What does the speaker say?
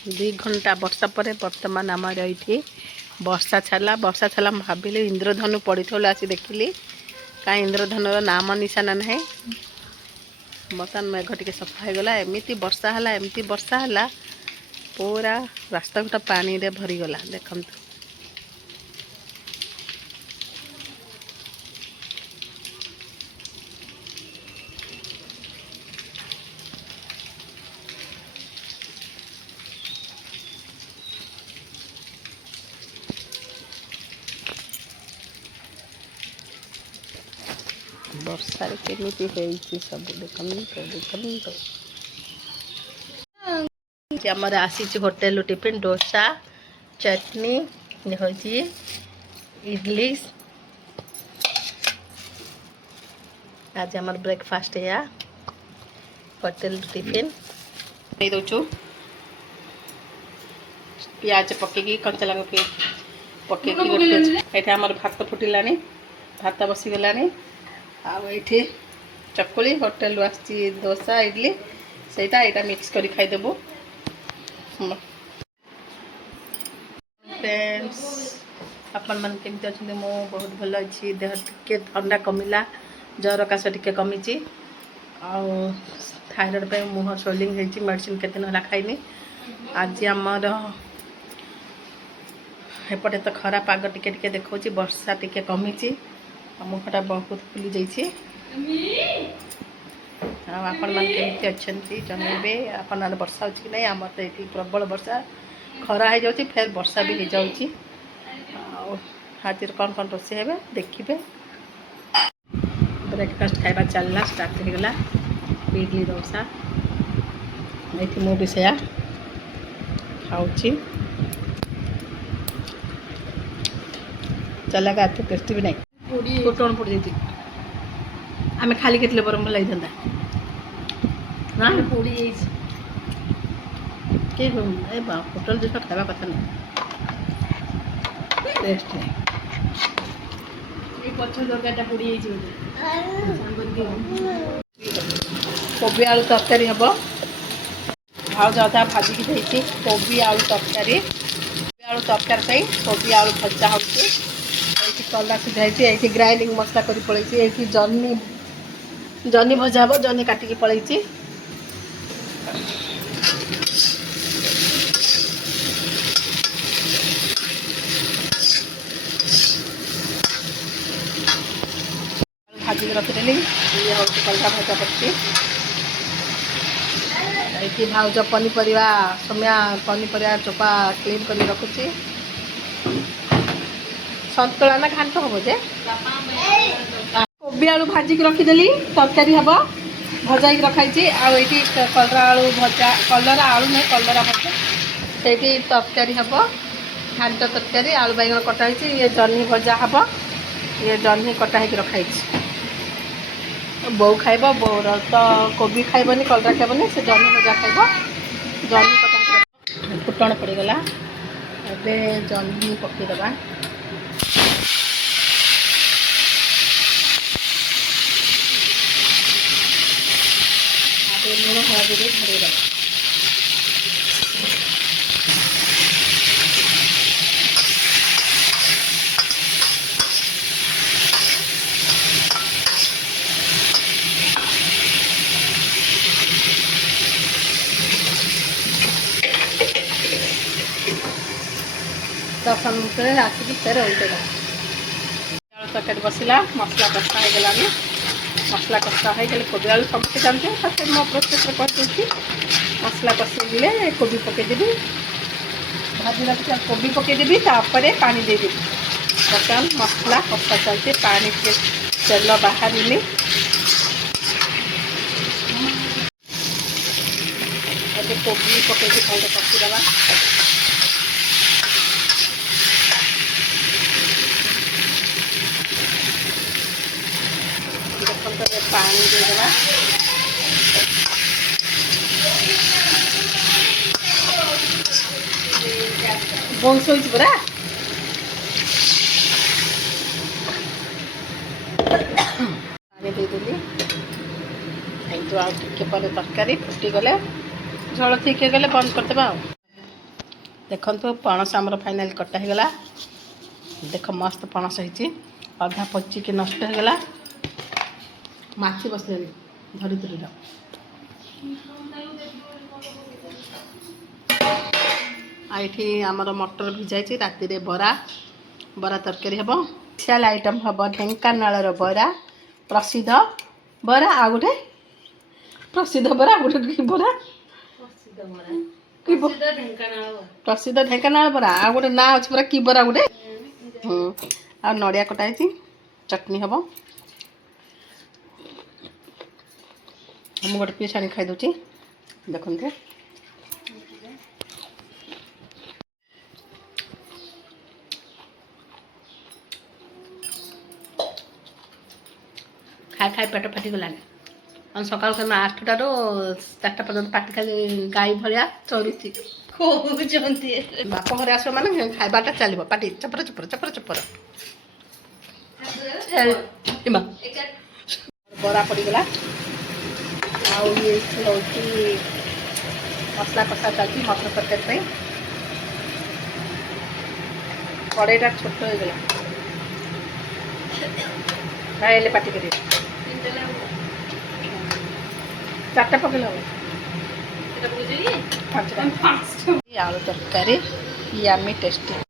2 घंटा वर्षा पर बर्तमान आम ये वर्षा छाला भाविली इंद्रधनु पड़ी आसी देखिली कहीं इंद्रधनुर नाम निशाना ना बर्तमान मेघ टे सफा होगला एमती वर्षा है एमती वर्षा है पूरा रास्ता घाट पानी रे भरीगला देखु वर्षा केमी सब देखो आमर आसी होटेल टिफिन डोसा चटनी हूँ इडली आज आमर ब्रेकफास्ट या होटेल टिफिन नहीं दौचु पियाज पकईकी कंचा लगा पकईकी गोटे आमर भात फुटिला भात बसीगला आठी चकुली होटेल आसी डोसा इडली सेटा यहाँ मिक्स कर खाईदेबू फ्रेंड्स आपण मन केमती अच्छे मो बहुत भल अच्छी देह टिके ठंडा कमिला जर काश टिके कमी थायरॉइड पे मुह स्वेलिंग होती मेडिसिन केते दिन है खाइनी आज आमर एपटे तो खरा पाग टिके टिके देखा वर्षा टिके कमी मुखटा बहुत फुली जाइए आपण मन केमती अच्छा जनइबे आपण वर्षा हो कि नहीं आम तो ये प्रबल वर्षा खरा हो जाऊँगी फिर वर्षा भी हो जाऊँगी आज कौन कौन रोषे हे देखिए ब्रेकफास्ट खाइबा चलला स्टार्ट होगला इडली डोसा ये मु भी से खाऊँ चलेगा एत टेस्टी भी नहीं फुटण पड़ जाती आम खाली के बरम भल लगी हाँ पड़ी होटल जिस खावा कथा नहीं टेस्ट नहीं कोबी आलू तरकारी हम भाव अदा भाजिकी देती कोबी आलू तरकारी आलू तरकारी कोबी आलू भजा हो कला सीधाई ये ग्राइंडिंग मसला कर पड़े ये जन्नी भजा हम जन्नी काटिकी पड़े भाजी रखिदेली ये हूँ कलरा भजा पड़ती ये भाज पनीपरिया समय पनीपरिया चोपा क्लीन कर रखुची सतुला ना घाट हम जे कोबी आलू भाजिक रखिदेली तरकारी हम भजा रखाई आई कलरा आलू भजा कलरा आलू नहीं कलरा भजा से तरकारी हम घाट तरकारी आलू बैगन कटाई ये जन्नी भजा हम ये जन्नी कटा रखाई बो खाइब बोर तो कोबी खाइबनी कलरा खाइबनी से जन्नी भजा खाइब जन्नी कटा फुटण पड़गला ए जन्नी पकईदबा लुण हलदी धरेदबा दस मिनट आसिक फेर उल्टेगा आलू तरकारी बसला मसला कषा होगला मसला कषा हो गले कोबी आलू समस्ते जानते मो प्रोसेस कर मसला कषे कोबी पकईदेवी भाजी रखी कोबी पकईदेवी तापर पानी देदेवी बर्तमान मसला कषा चलती पानी तेल बाहर कोबी पकईकी भले कषिदबा पानी देदेबा बहुत सोच पूरा पानी देदेली तरकारी फुटी गले झोल ठीक गले बंद करदेबा। देखो पणस आमर फाइनाल कटा होगला देख मस्त पणस होती अधा पचिकी नष्ट होगला माछी बसले धरित्री आईठी आमर मटर भिजाई राति बरा बरा तरकारी हम स्पेशल आइटम हम ढेंकानाल बरा प्रसिद्ध बरा आ गए प्रसिद्ध बरा गोटे कि बरा प्रसिद्ध ढेंकानाल बरा आ गोटे ना अच्छे पूरा कि बरा गोटे आ नड़िया कटाई चटनी हम हम गोटे पीस आनी खाई दूची देखते खाई खाई पेट फाटिगलानी सकाल कम 8टारू 4टा पर्यंत पाटी खाली गाई भाया चरुची बाप घर आस मैंने खाइबाटा चलो पाटी चपर चपर चपर चपर बरा पड़गला आउ ये हूँ मसला कषा चलती मटर तरकारी कड़ईटा छोट हो गला खाइले पाटी कर 4टा पकड़ आलू तरकारी यामी टेस्टी।